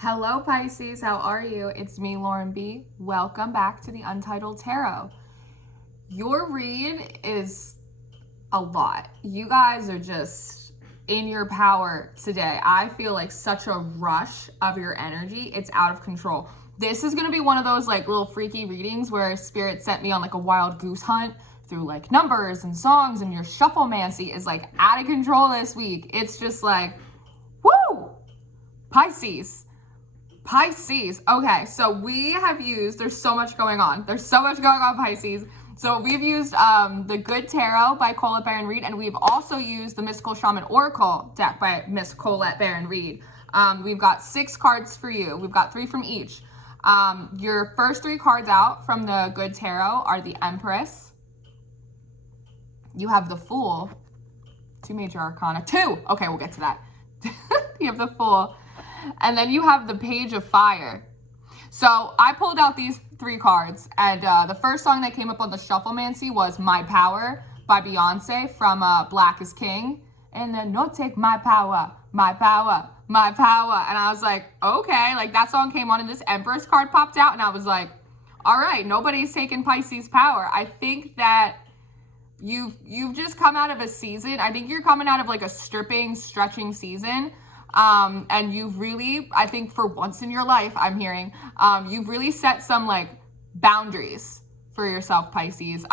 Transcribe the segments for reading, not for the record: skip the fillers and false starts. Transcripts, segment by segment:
Hello Pisces, how are you? It's me, Lauren B. Welcome back to the Untitled Tarot. Your read is a lot. You guys are just in your power today. I feel like such a rush of your energy. It's out of control. This is going to be one of those like little freaky readings where Spirit sent me on like a wild goose hunt through like numbers and songs, and your shufflemancy is like out of control this week. It's just like, woo! Pisces. Okay, so we have used, there's so much going on. Pisces. So we've used the Good Tarot by Colette Baron-Reid, and we've also used the Mystical Shaman Oracle deck by Miss Colette Baron-Reid. We've got 6 cards for you. We've got 3 from each. Your first 3 cards out from the Good Tarot are the Empress. You have the Fool. 2 major arcana. 2! Okay, we'll get to that. You have the Fool. And then you have the Page of Fire. So I pulled out these 3 cards, and the first song that came up on the Shufflemancy was My Power by Beyonce from Black is King. And then, no, take my power, my power, my power. And I was like, okay, like that song came on and this Empress card popped out, and I was like, all right, nobody's taking Pisces power. I think that you've just come out of a season. I think you're coming out of like a stretching season. And you've really, I think for once in your life, I'm hearing, you've really set some like boundaries for yourself, Pisces,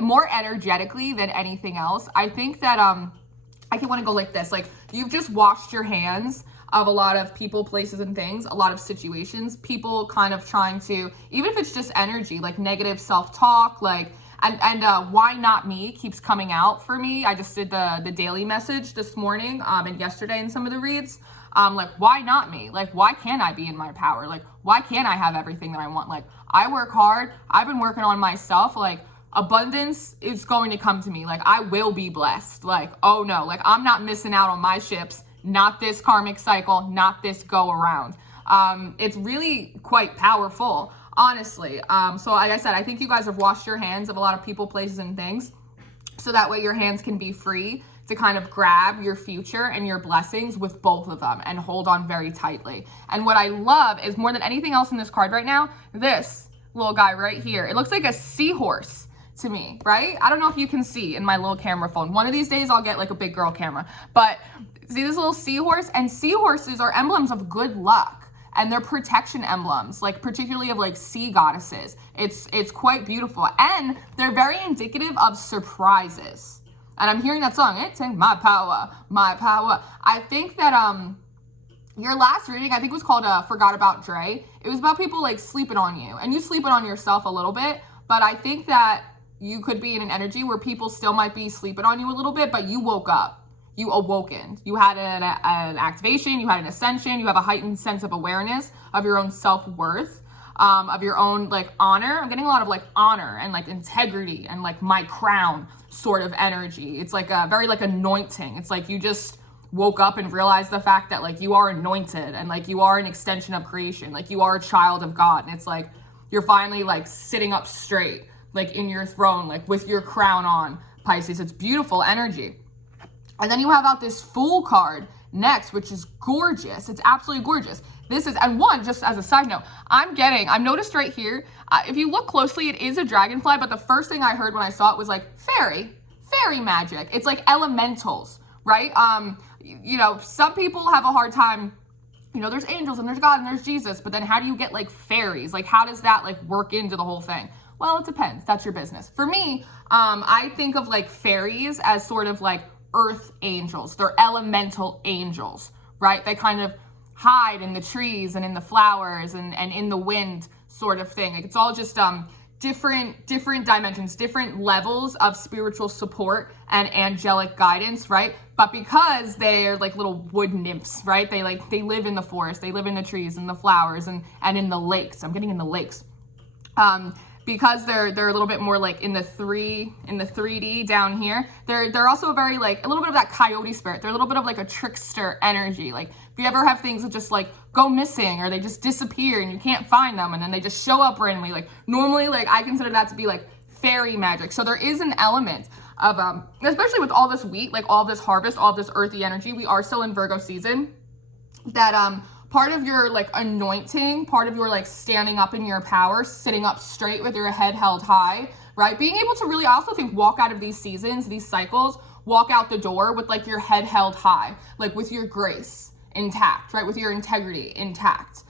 more energetically than anything else. I think that, I can want to go like this, like you've just washed your hands of a lot of people, places, and things, a lot of situations, people kind of trying to, even if it's just energy, like negative self-talk, like, and why not me keeps coming out for me. I just did the daily message this morning and yesterday in some of the reads. Like, why not me? Like, why can't I be in my power? Like, why can't I have everything that I want? Like, I work hard. I've been working on myself. Like, abundance is going to come to me. Like, I will be blessed. Like, oh no, like I'm not missing out on my ships. Not this karmic cycle, not this go around. It's really quite powerful. Honestly. So like I said, I think you guys have washed your hands of a lot of people, places, and things. So that way your hands can be free to kind of grab your future and your blessings with both of them and hold on very tightly. And what I love is more than anything else in this card right now, this little guy right here. It looks like a seahorse to me, right? I don't know if you can see in my little camera phone. One of these days I'll get like a big girl camera. But see this little seahorse? And seahorses are emblems of good luck. And they're protection emblems, like particularly of like sea goddesses. It's quite beautiful. And they're very indicative of surprises. And I'm hearing that song, take my power, my power. I think that your last reading, I think was called Forgot About Dre. It was about people like sleeping on you. And you sleeping on yourself a little bit. But I think that you could be in an energy where people still might be sleeping on you a little bit, but you woke up. You awoken. You had an activation, you had an ascension, you have a heightened sense of awareness of your own self-worth, of your own like honor. I'm getting a lot of like honor and like integrity and like my crown sort of energy. It's like a very like anointing. It's like you just woke up and realized the fact that like you are anointed and like you are an extension of creation. Like you are a child of God. And it's like you're finally like sitting up straight, like in your throne, like with your crown on, Pisces. It's beautiful energy. And then you have out this Fool card next, which is gorgeous. It's absolutely gorgeous. This is, and one, just as a side note, I've noticed right here, if you look closely, it is a dragonfly, but the first thing I heard when I saw it was like fairy magic. It's like elementals, right? You know, some people have a hard time, you know, there's angels and there's God and there's Jesus, but then how do you get like fairies? Like, how does that like work into the whole thing? Well, it depends. That's your business. For me, I think of like fairies as sort of like earth angels. They're elemental angels, right? They kind of hide in the trees and in the flowers and in the wind sort of thing. Like it's all just different dimensions, different levels of spiritual support and angelic guidance, right? But because they're like little wood nymphs, right? They live in the forest, they live in the trees and the flowers and in the lakes. I'm getting in the lakes. Because they're a little bit more like in the 3D down here. They're also very like a little bit of that coyote spirit. They're a little bit of like a trickster energy. Like if you ever have things that just like go missing or they just disappear and you can't find them and then they just show up randomly. Like normally, like I consider that to be like fairy magic. So there is an element of especially with all this wheat, like all this harvest, all this earthy energy. We are still in Virgo season. That part of your like anointing, part of your like standing up in your power, sitting up straight with your head held high, right? Being able to really, I also think, walk out of these seasons, these cycles, walk out the door with like your head held high, like with your grace intact, right? With your integrity intact.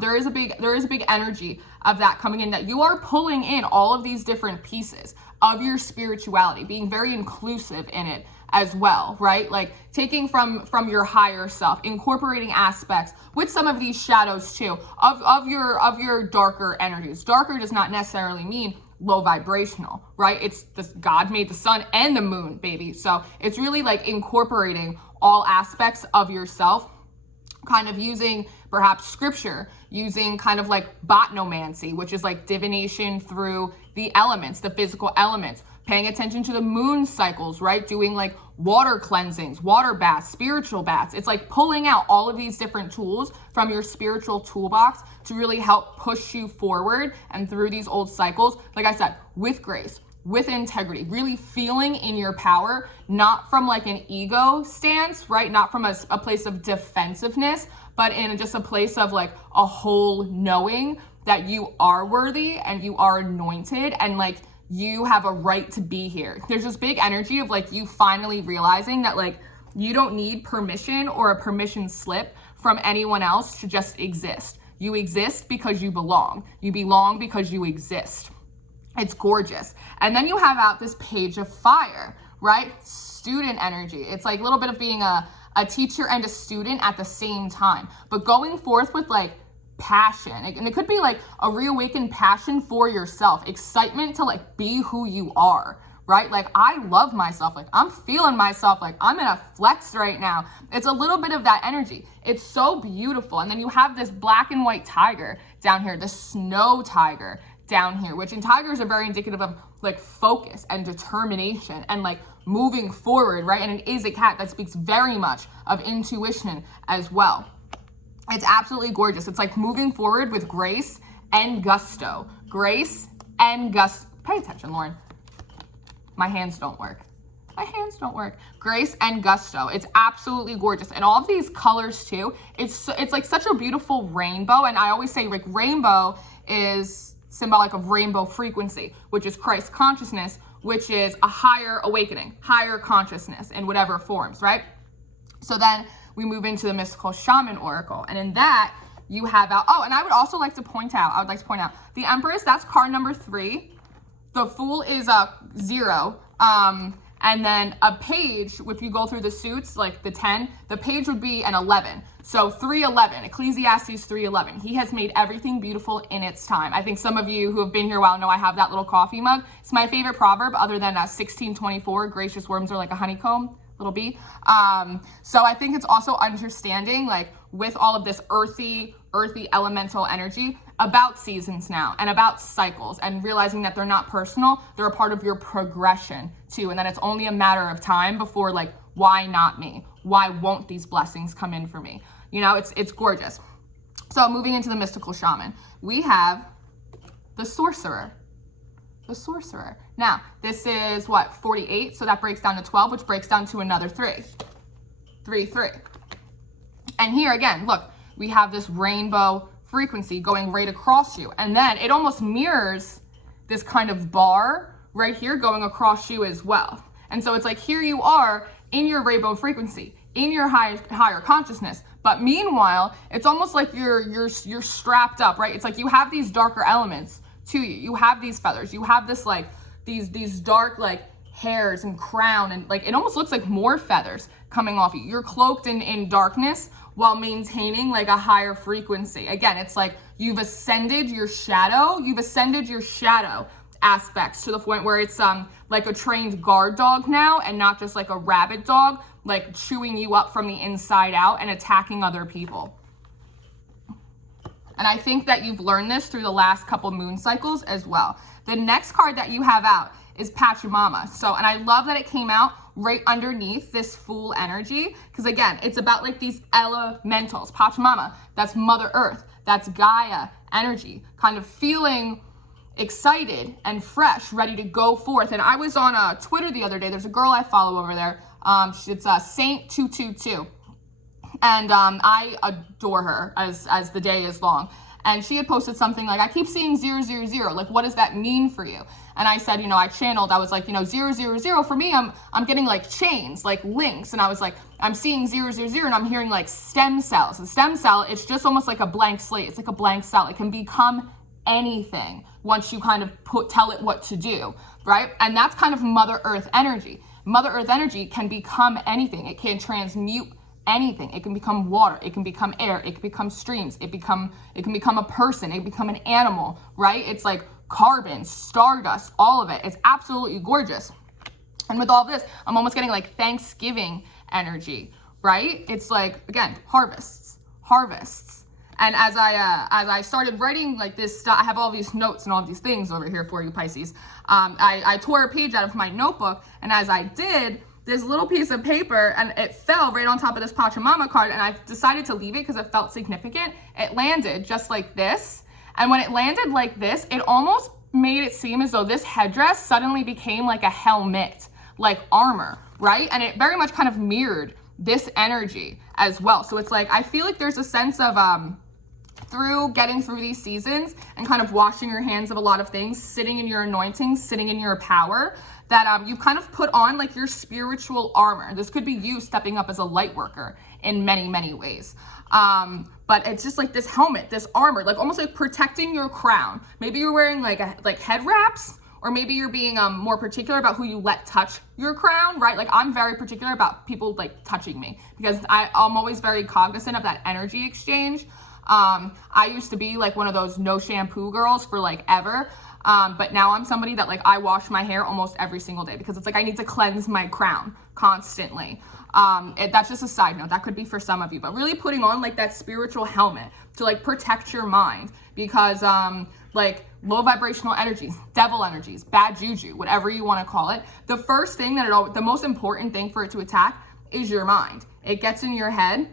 There is a big energy of that coming in, that you are pulling in all of these different pieces of your spirituality, being very inclusive in it as well, right? Like taking from your higher self, incorporating aspects with some of these shadows too, of your darker energies. Darker does not necessarily mean low vibrational, right? It's this, God made the sun and the moon, baby. So it's really like incorporating all aspects of yourself, kind of using perhaps scripture, using kind of like botanomancy, which is like divination through the elements, the physical elements, paying attention to the moon cycles, right? Doing like water cleansings, water baths, spiritual baths. It's like pulling out all of these different tools from your spiritual toolbox to really help push you forward and through these old cycles. Like I said, with grace, with integrity, really feeling in your power, not from like an ego stance, right? Not from a place of defensiveness, but in just a place of like a whole knowing that you are worthy and you are anointed and like you have a right to be here. There's this big energy of like you finally realizing that like you don't need permission or a permission slip from anyone else to just exist. You exist because you belong. You belong because you exist. It's gorgeous. And then you have out this page of fire, right? Student energy. It's like a little bit of being a teacher and a student at the same time, but going forth with like passion. And it could be like a reawakened passion for yourself, excitement to like be who you are, right? Like I love myself. Like I'm feeling myself. Like I'm in a flex right now. It's a little bit of that energy. It's so beautiful. And then you have this black and white tiger down here, the snow tiger down here, which in tigers are very indicative of like focus and determination and like moving forward, right? And it is a cat that speaks very much of intuition as well. It's absolutely gorgeous. It's like moving forward with grace and gusto. Grace and gusto. Pay attention, Lauren. My hands don't work. My hands don't work. Grace and gusto. It's absolutely gorgeous. And all of these colors too, it's like such a beautiful rainbow. And I always say like rainbow is symbolic of rainbow frequency, which is Christ consciousness, which is a higher awakening, higher consciousness in whatever forms, right? So then we move into the mystical shaman oracle. And in that you have out, oh, and I would also like to point out, the Empress, that's card number 3. The Fool is a 0. And then a page, if you go through the suits, like the 10, the page would be an 11. So 311, Ecclesiastes 3:11. He has made everything beautiful in its time. I think some of you who have been here a while know I have that little coffee mug. It's my favorite proverb other than 16:24, gracious worms are like a honeycomb, little bee. So I think it's also understanding like with all of this earthy elemental energy about seasons now and about cycles and realizing that they're not personal, they're a part of your progression too. And that it's only a matter of time before like, why not me? Why won't these blessings come in for me? You know, it's gorgeous. So moving into the mystical shaman, we have the sorcerer. The sorcerer. Now, this is what, 48? So that breaks down to 12, which breaks down to another 3. 3, 3. And here again, look, we have this rainbow frequency going right across you. And then it almost mirrors this kind of bar right here going across you as well. And so it's like, here you are in your rainbow frequency, in your higher consciousness. But meanwhile, it's almost like you're strapped up, right? It's like you have these darker elements to you. You have these feathers. You have this like these dark like hairs and crown, and like it almost looks like more feathers coming off you. You're cloaked in darkness while maintaining like a higher frequency. Again, it's like you've ascended your shadow. You've ascended your shadow aspects to the point where it's like a trained guard dog now, and not just like a rabid dog, like chewing you up from the inside out and attacking other people. And I think that you've learned this through the last couple moon cycles as well. The next card that you have out is Pachamama. So, and I love that it came out right underneath this Fool energy, because again, it's about like these elementals. Pachamama, that's Mother Earth, that's Gaia energy, kind of feeling excited and fresh, ready to go forth. And I was on Twitter the other day. There's a girl I follow over there. It's Saint 222. And I adore her as the day is long. And she had posted something like, I keep seeing 000, like, what does that mean for you? And I said, I channeled, I was like, 000, for me, I'm getting like chains, like links. And I was like, I'm seeing 000 and I'm hearing like stem cells. A stem cell, it's just almost like a blank slate. It's like a blank cell. It can become anything once you kind of tell it what to do, right? And that's kind of Mother Earth energy. Mother Earth energy can become anything. It can transmute anything. It can become water, it can become air, it can become streams, it can become a person, it can become an animal, right? It's like carbon, stardust, all of it. It's absolutely gorgeous. And with all this, I'm almost getting like Thanksgiving energy, right? It's like, again, harvests. And as I started writing like this stuff, I have all these notes and all these things over here for you, Pisces. I tore a page out of my notebook, and as I did, this little piece of paper, and it fell right on top of this Pachamama card, and I decided to leave it because it felt significant. It landed just like this, and when it landed like this, it almost made it seem as though this headdress suddenly became like a helmet, like armor, right? And it very much kind of mirrored this energy as well. So it's like, I feel like there's a sense of through getting through these seasons and kind of washing your hands of a lot of things, sitting in your anointing, sitting in your power, that you've kind of put on like your spiritual armor. This could be you stepping up as a light worker in many, many ways. But it's just like this helmet, this armor, like almost like protecting your crown. Maybe you're wearing like head wraps, or maybe you're being more particular about who you let touch your crown, right? Like I'm very particular about people like touching me because I'm always very cognizant of that energy exchange. I used to be like one of those no shampoo girls for like ever. But now I'm somebody that like I wash my hair almost every single day because it's like I need to cleanse my crown constantly. That's just a side note. That could be for some of you, but really putting on like that spiritual helmet to like protect your mind because like low vibrational energies, devil energies, bad juju, whatever you want to call it. The first thing the most important thing for it to attack is your mind. It gets in your head.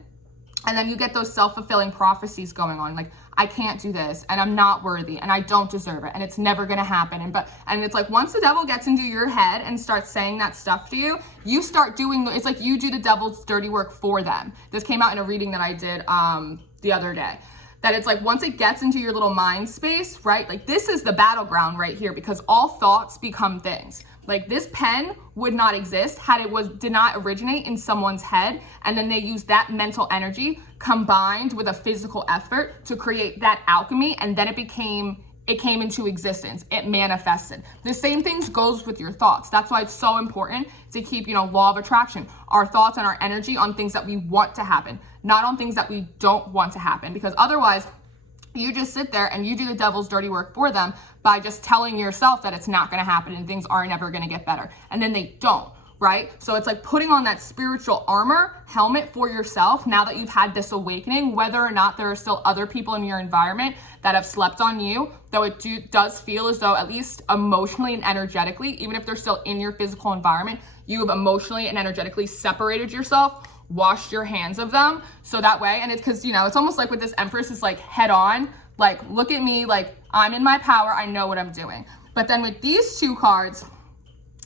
And then you get those self-fulfilling prophecies going on, like, I can't do this, and I'm not worthy, and I don't deserve it, and it's never gonna happen. And it's like, once the devil gets into your head and starts saying that stuff to you, you start doing, it's like you do the devil's dirty work for them. This came out in a reading that I did the other day. That it's like, once it gets into your little mind space, right? Like, this is the battleground right here because all thoughts become things. Like this pen would not exist had did not originate in someone's head, and then they used that mental energy combined with a physical effort to create that alchemy, and then it came into existence. It manifested. The same thing goes with your thoughts. That's why it's so important to keep, law of attraction, our thoughts and our energy on things that we want to happen, not on things that we don't want to happen, because otherwise you just sit there and you do the devil's dirty work for them by just telling yourself that it's not going to happen and things are never going to get better. And then they don't, right? So it's like putting on that spiritual armor helmet for yourself now that you've had this awakening, whether or not there are still other people in your environment that have slept on you, though it does feel as though, at least emotionally and energetically, even if they're still in your physical environment, you have emotionally and energetically separated yourself, washed your hands of them. So that way, and it's because, it's almost like with this Empress, it's like head on, like, look at me, like, I'm in my power, I know what I'm doing. But then with these two cards,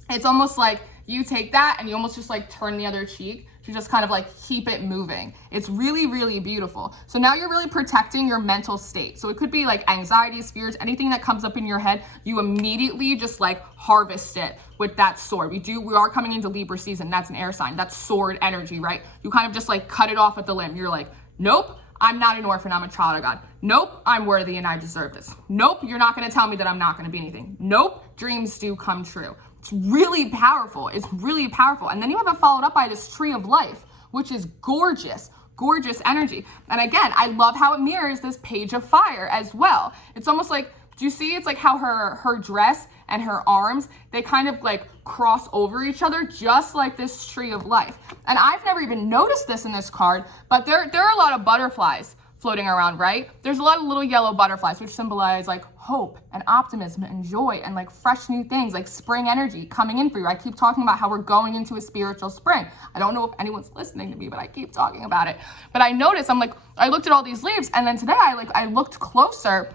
it's almost like you take that and you almost just like turn the other cheek to just kind of like keep it moving. It's really, really beautiful. So now you're really protecting your mental state. So it could be like anxieties, fears, anything that comes up in your head, you immediately just like harvest it with that sword. We are coming into Libra season. That's an air sign. That's sword energy, right? You kind of just like cut it off at the limb. You're like, nope, I'm not an orphan. I'm a child of God. Nope, I'm worthy and I deserve this. Nope, you're not going to tell me that I'm not going to be anything. Nope, dreams do come true. It's really powerful. It's really powerful. And then you have it followed up by this tree of life, which is gorgeous, gorgeous energy. And again, I love how it mirrors this page of fire as well. It's almost like, do you see? It's like how her dress and her arms, they kind of like cross over each other, just like this tree of life. And I've never even noticed this in this card, but there are a lot of butterflies floating around, right? There's a lot of little yellow butterflies, which symbolize like hope and optimism and joy and like fresh new things, like spring energy coming in for you. I keep talking about how we're going into a spiritual spring. I don't know if anyone's listening to me, but I keep talking about it. But I noticed, I looked at all these leaves, and then today I looked closer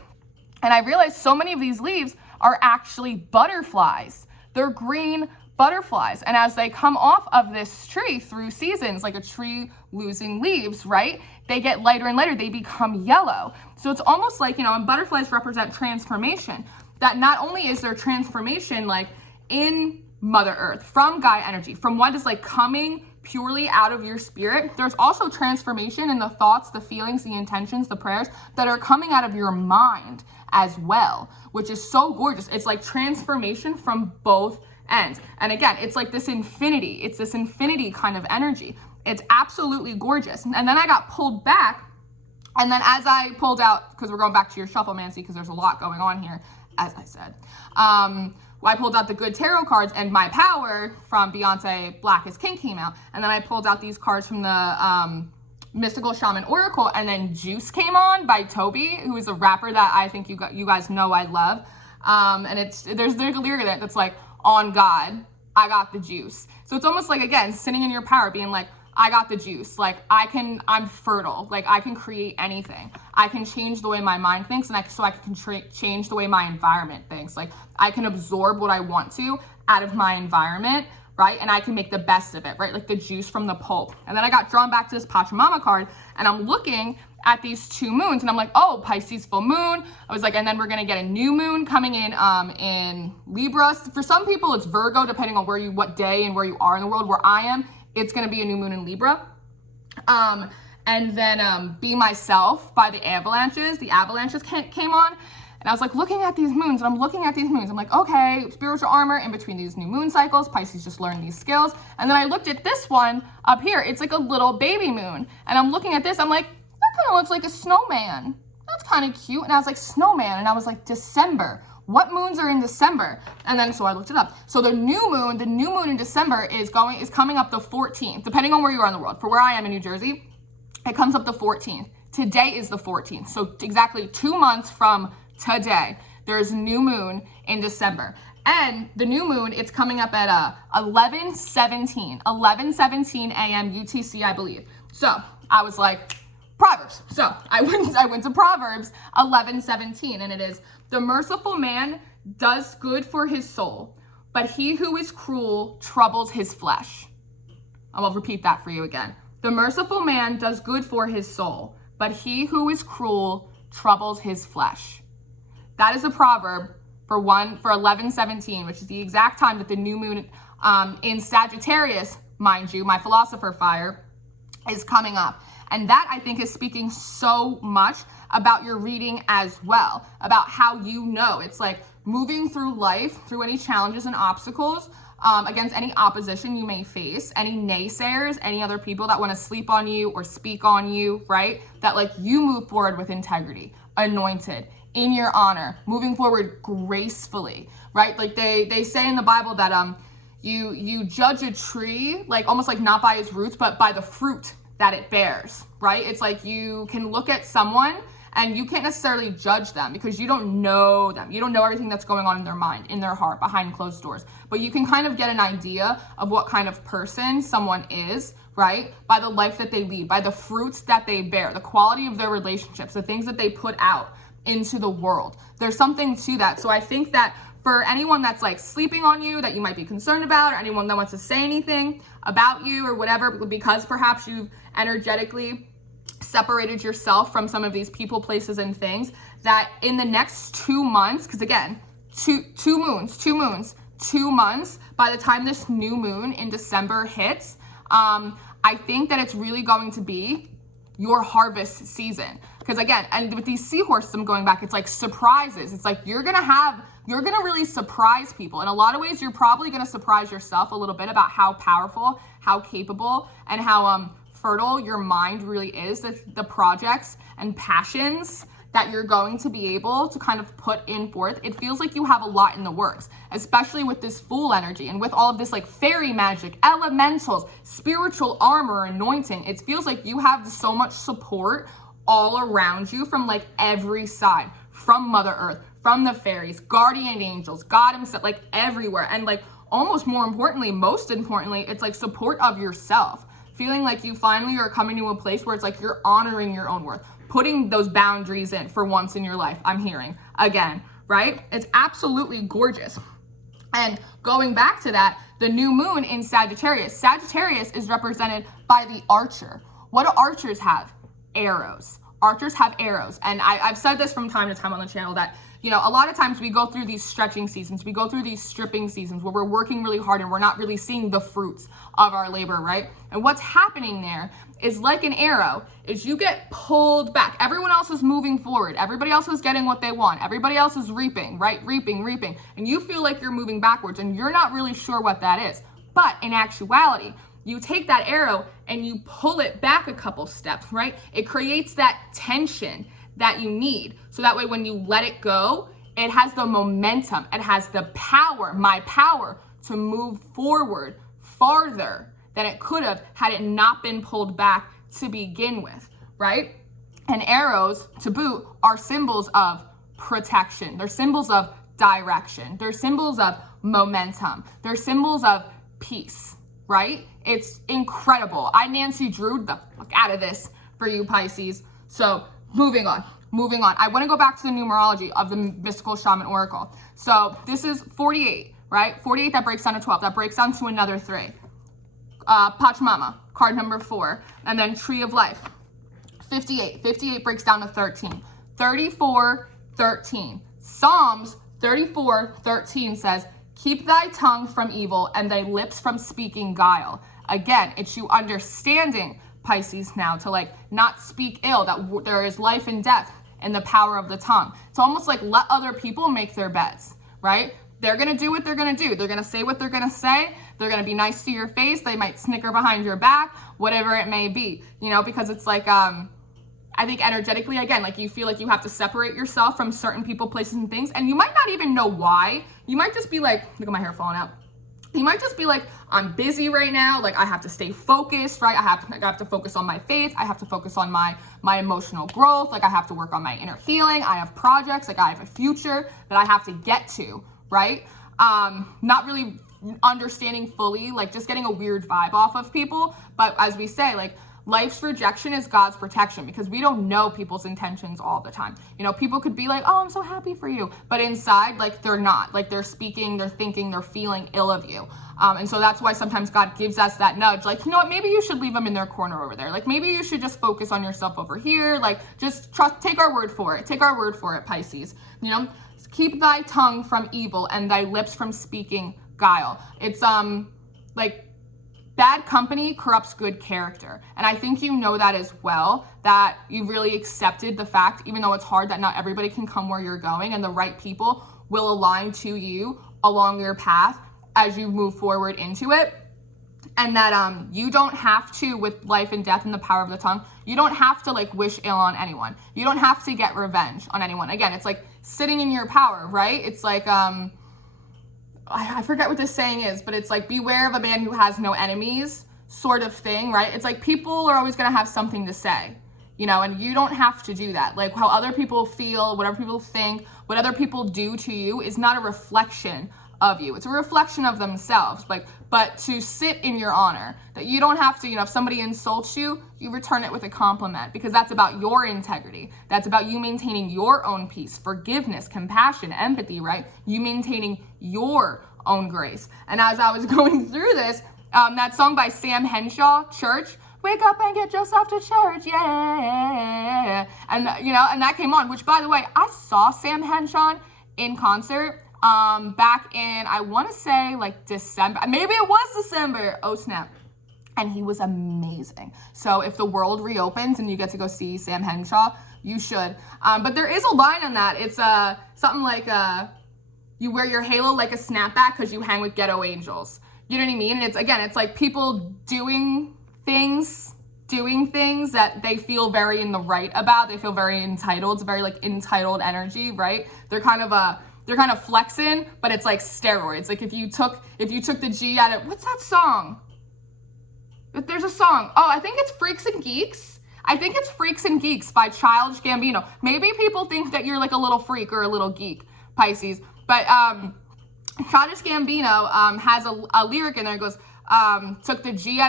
and I realized so many of these leaves are actually butterflies. They're green butterflies. And as they come off of this tree through seasons, like a tree losing leaves, right? They get lighter and lighter, they become yellow. So it's almost like, and butterflies represent transformation, that not only is there transformation like in Mother Earth, from Gaia energy, from what is like coming purely out of your spirit, there's also transformation in the thoughts, the feelings, the intentions, the prayers that are coming out of your mind as well, which is so gorgeous. It's like transformation from both ends. And again, it's like this infinity. It's this infinity kind of energy. It's absolutely gorgeous. And then I got pulled back. And then as I pulled out, because we're going back to your shufflemancy, because there's a lot going on here, as I said, I pulled out the good tarot cards, and my power from Beyonce Black is King came out. And then I pulled out these cards from the Mystical Shaman Oracle, and then Juice came on by Toby, who is a rapper that I think you guys know I love. And there's a lyric in it that's like, on God, I got the juice. So it's almost like, again, sitting in your power, being like, I got the juice. Like I'm fertile. Like I can create anything. I can change the way my mind thinks, and I can change the way my environment thinks. Like I can absorb what I want to out of my environment, right? And I can make the best of it, right? Like the juice from the pulp. And then I got drawn back to this Pachamama card, and I'm looking at these two moons, and I'm like, oh, Pisces full moon. I was like, and then we're gonna get a new moon coming in Libra. For some people, it's Virgo, depending on what day and where you are in the world. Where I am, it's gonna be a new moon in Libra. And then Be Myself by the Avalanches. The Avalanches came on, and I was like looking at these moons, and I'm looking at these moons. I'm like, okay, spiritual armor in between these new moon cycles. Pisces just learned these skills. And then I looked at this one up here. It's like a little baby moon, and I'm looking at this. I'm like, kind of looks like a snowman. That's kind of cute. And I was like, snowman. And I was like, December. What moons are in December? And then so I looked it up. So the new moon in December is coming up the 14th, depending on where you are in the world. For where I am in New Jersey, it comes up the 14th. Today is the 14th. So exactly 2 months from today, there's a new moon in December. And the new moon, it's coming up at 11:17 a.m. UTC, I believe. So I was like, Proverbs. So I went to Proverbs 11:17, and it is, the merciful man does good for his soul, but he who is cruel troubles his flesh. I will repeat that for you again. The merciful man does good for his soul, but he who is cruel troubles his flesh. That is a proverb for 11:17, which is the exact time that the new moon in Sagittarius, mind you, my philosopher fire, is coming up. And that, I think, is speaking so much about your reading as well, about how it's like moving through life, through any challenges and obstacles, against any opposition you may face, any naysayers, any other people that want to sleep on you or speak on you, right? That like you move forward with integrity, anointed, in your honor, moving forward gracefully, right? Like they say in the Bible that you judge a tree, like almost like not by its roots, but by the fruit that it bears, right? It's like you can look at someone and you can't necessarily judge them because you don't know them. You don't know everything that's going on in their mind, in their heart, behind closed doors. But you can kind of get an idea of what kind of person someone is, right? By the life that they lead, by the fruits that they bear, the quality of their relationships, the things that they put out into the world. There's something to that. So I think that for anyone that's like sleeping on you that you might be concerned about, or anyone that wants to say anything about you or whatever, because perhaps you've energetically separated yourself from some of these people, places, and things, that in the next 2 months, because again, two months, by the time this new moon in December hits, I think that it's really going to be your harvest season. Because again, and with these seahorses, I'm going back, it's like surprises. It's like you're gonna really surprise people. In a lot of ways, you're probably gonna surprise yourself a little bit about how powerful, how capable, and how fertile your mind really is. The projects and passions that you're going to be able to kind of put in forth. It feels like you have a lot in the works, especially with this Fool energy and with all of this like fairy magic, elementals, spiritual armor, anointing. It feels like you have so much support all around you from like every side, from Mother Earth, from the fairies, guardian angels, God himself, like everywhere. And like almost most importantly, it's like support of yourself. Feeling like you finally are coming to a place where it's like you're honoring your own worth, putting those boundaries in for once in your life. I'm hearing again, right? It's absolutely gorgeous. And going back to that, the new moon in Sagittarius. Sagittarius is represented by the archer. What do archers have? Arrows. Archers have arrows. And I've said this from time to time on the channel that, you know, a lot of times we go through these stretching seasons, we go through these stripping seasons where we're working really hard and we're not really seeing the fruits of our labor, right? And what's happening there is like an arrow, is you get pulled back. Everyone else is moving forward. Everybody else is getting what they want. Everybody else is reaping, right? Reaping. And you feel like you're moving backwards and you're not really sure what that is. But in actuality, you take that arrow and you pull it back a couple steps, right? It creates that tension that you need. So that way when you let it go, it has the momentum, it has the power, my power, to move forward farther than it could have had it not been pulled back to begin with, right? And arrows, to boot, are symbols of protection. They're symbols of direction. They're symbols of momentum. They're symbols of peace, right? It's incredible. I Nancy Drew the fuck out of this for you, Pisces. So moving on. I want to go back to the numerology of the mystical shaman oracle. So this is 48, right? 48, that breaks down to 12. That breaks down to another 3. Pachamama, card number 4. And then Tree of Life, 58. 58 breaks down to 13. 34, 13. Psalms 34, 13 says, keep thy tongue from evil and thy lips from speaking guile. Again, it's you understanding, Pisces, now to like not speak ill, that there is life and death in the power of the tongue. It's almost like let other people make their bets, right? They're going to do what they're going to do. They're going to say what they're going to say. They're going to be nice to your face. They might snicker behind your back, whatever it may be, you know, because it's like, I think energetically, again, like you feel like you have to separate yourself from certain people, places, and things. And you might not even know why. You might just be like, look at my hair falling out. You might just be like, I'm busy right now. Like I have to stay focused, right? I have to focus on my faith. I have to focus on my emotional growth. Like I have to work on my inner healing. I have projects. Like I have a future that I have to get to, right? Not really understanding fully, like just getting a weird vibe off of people. But as we say, like life's rejection is God's protection, because we don't know people's intentions all the time. You know, people could be like, oh, I'm so happy for you. But inside, like they're not, like they're speaking, they're thinking, they're feeling ill of you. And so that's why sometimes God gives us that nudge, like, you know what, maybe you should leave them in their corner over there. Like maybe you should just focus on yourself over here. Like just trust, take our word for it. Take our word for it, Pisces. You know, keep thy tongue from evil and thy lips from speaking guile. It's like bad company corrupts good character. And I think you know that as well, that you really accepted the fact, even though it's hard, that not everybody can come where you're going, and the right people will align to you along your path as you move forward into it. And that you don't have to, with life and death and the power of the tongue, you don't have to like wish ill on anyone. You don't have to get revenge on anyone. Again, it's like sitting in your power, right? It's like, I forget what this saying is, but it's like, beware of a man who has no enemies sort of thing, right? It's like people are always going to have something to say, you know, and you don't have to do that. Like how other people feel, whatever people think, what other people do to you is not a reflection of you. It's a reflection of themselves. Like, but to sit in your honor, that you don't have to, you know, if somebody insults you, you return it with a compliment, because that's about your integrity. That's about you maintaining your own peace, forgiveness, compassion, empathy, right? You maintaining your own grace. And as I was going through this, that song by Sam Henshaw, Church, wake up and get yourself to church, yeah. And, you know, and that came on, which by the way, I saw Sam Henshaw in concert back in, I want to say like December, maybe it was December, oh snap. And he was amazing. So if the world reopens and you get to go see Sam Henshaw, you should. But there is a line on that. It's something like, you wear your halo like a snapback because you hang with ghetto angels. You know what I mean? And it's, again, it's like people doing things that they feel very in the right about. They feel very entitled. It's very like entitled energy, right? They're kind of flexing, but it's like steroids. Like if you took the G out of, what's that song? There's a song. Oh, I think it's Freaks and Geeks. I think it's Freaks and Geeks by Childish Gambino. Maybe people think that you're like a little freak or a little geek, Pisces. But Childish Gambino has a lyric in there. It goes, took the G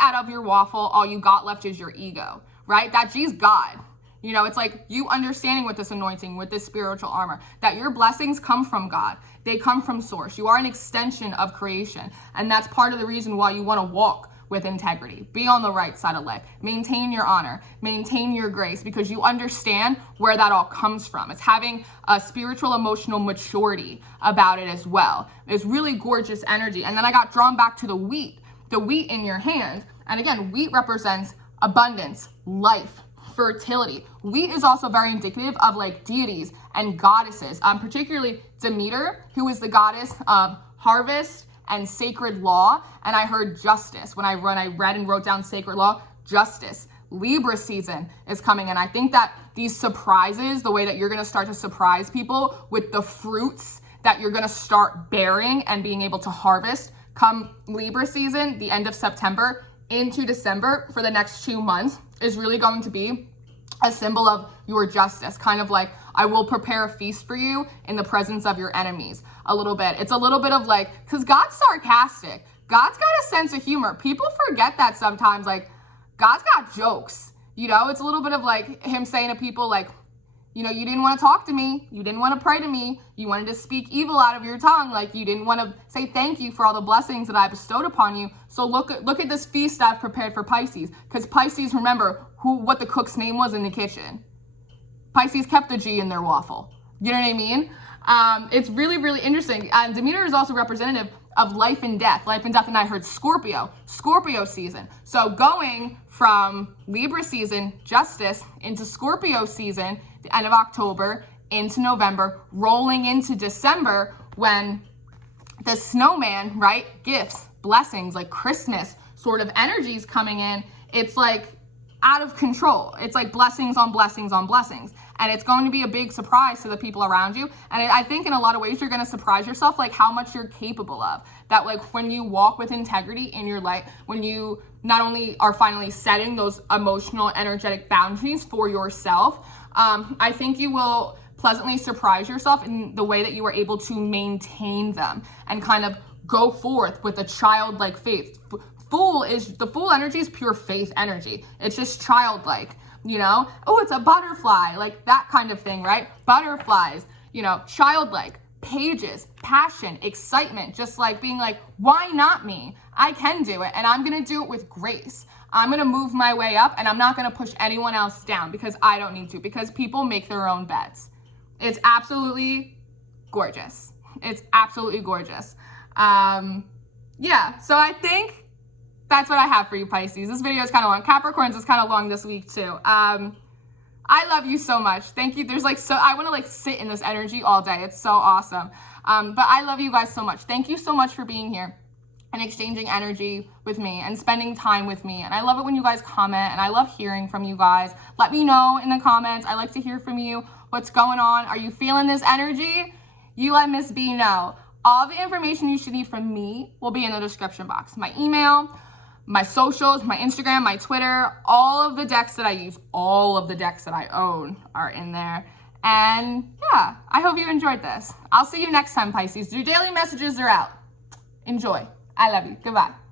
out of your waffle. All you got left is your ego, right? That G's God. You know, it's like you understanding with this anointing, with this spiritual armor, that your blessings come from God. They come from source. You are an extension of creation. And that's part of the reason why you want to walk with integrity. Be on the right side of life. Maintain your honor. Maintain your grace, because you understand where that all comes from. It's having a spiritual, emotional maturity about it as well. It's really gorgeous energy. And then I got drawn back to the wheat in your hand. And again, wheat represents abundance, life, fertility. Wheat is also very indicative of like deities and goddesses, particularly Demeter, who is the goddess of harvest and sacred law. And I heard justice when I read and wrote down sacred law, justice. Libra season is coming, and I think that these surprises, the way that you're going to start to surprise people with the fruits that you're going to start bearing and being able to harvest come Libra season, the end of September into December for the next 2 months, is really going to be a symbol of your justice. Kind of like, I will prepare a feast for you in the presence of your enemies. A little bit. It's a little bit of like, because God's sarcastic. God's got a sense of humor. People forget that sometimes. Like, God's got jokes. You know, it's a little bit of like him saying to people like, you know, you didn't want to talk to me. You didn't want to pray to me. You wanted to speak evil out of your tongue. Like, you didn't want to say thank you for all the blessings that I bestowed upon you. So look at this feast I've prepared for Pisces. Because Pisces, remember what the cook's name was in the kitchen. Pisces kept the G in their waffle. You know what I mean? It's really, really interesting. And Demeter is also representative of life and death. And I heard Scorpio season. So going from Libra season, justice, into Scorpio season, the end of October, into November, rolling into December, when the snowman, right, gifts, blessings, like Christmas sort of energies coming in, it's like out of control. It's like blessings on blessings on blessings. And it's going to be a big surprise to the people around you. And I think in a lot of ways, you're going to surprise yourself, like how much you're capable of. That like when you walk with integrity in your life, when you not only are finally setting those emotional, energetic boundaries for yourself, I think you will pleasantly surprise yourself in the way that you are able to maintain them and kind of go forth with a childlike faith. The fool energy is pure faith energy. It's just childlike. You know, oh, it's a butterfly, like that kind of thing, right? Butterflies, you know, childlike, pages, passion, excitement, just like being like, why not me? I can do it, and I'm going to do it with grace. I'm going to move my way up, and I'm not going to push anyone else down because I don't need to, because people make their own beds. It's absolutely gorgeous. It's absolutely gorgeous. Yeah, so I think that's what I have for you, Pisces. This video is kind of long. Capricorns is kind of long this week too. I love you so much. Thank you. There's like, so I want to like sit in this energy all day. It's so awesome. But I love you guys so much. Thank you so much for being here and exchanging energy with me and spending time with me. And I love it when you guys comment, and I love hearing from you guys. Let me know in the comments. I like to hear from you. What's going on? Are you feeling this energy? You let Miss B know. All the information you should need from me will be in the description box. My email, my socials, my Instagram, my Twitter, all of the decks that I use, all of the decks that I own are in there. And yeah, I hope you enjoyed this. I'll see you next time, Pisces. Your daily messages are out. Enjoy. I love you. Goodbye.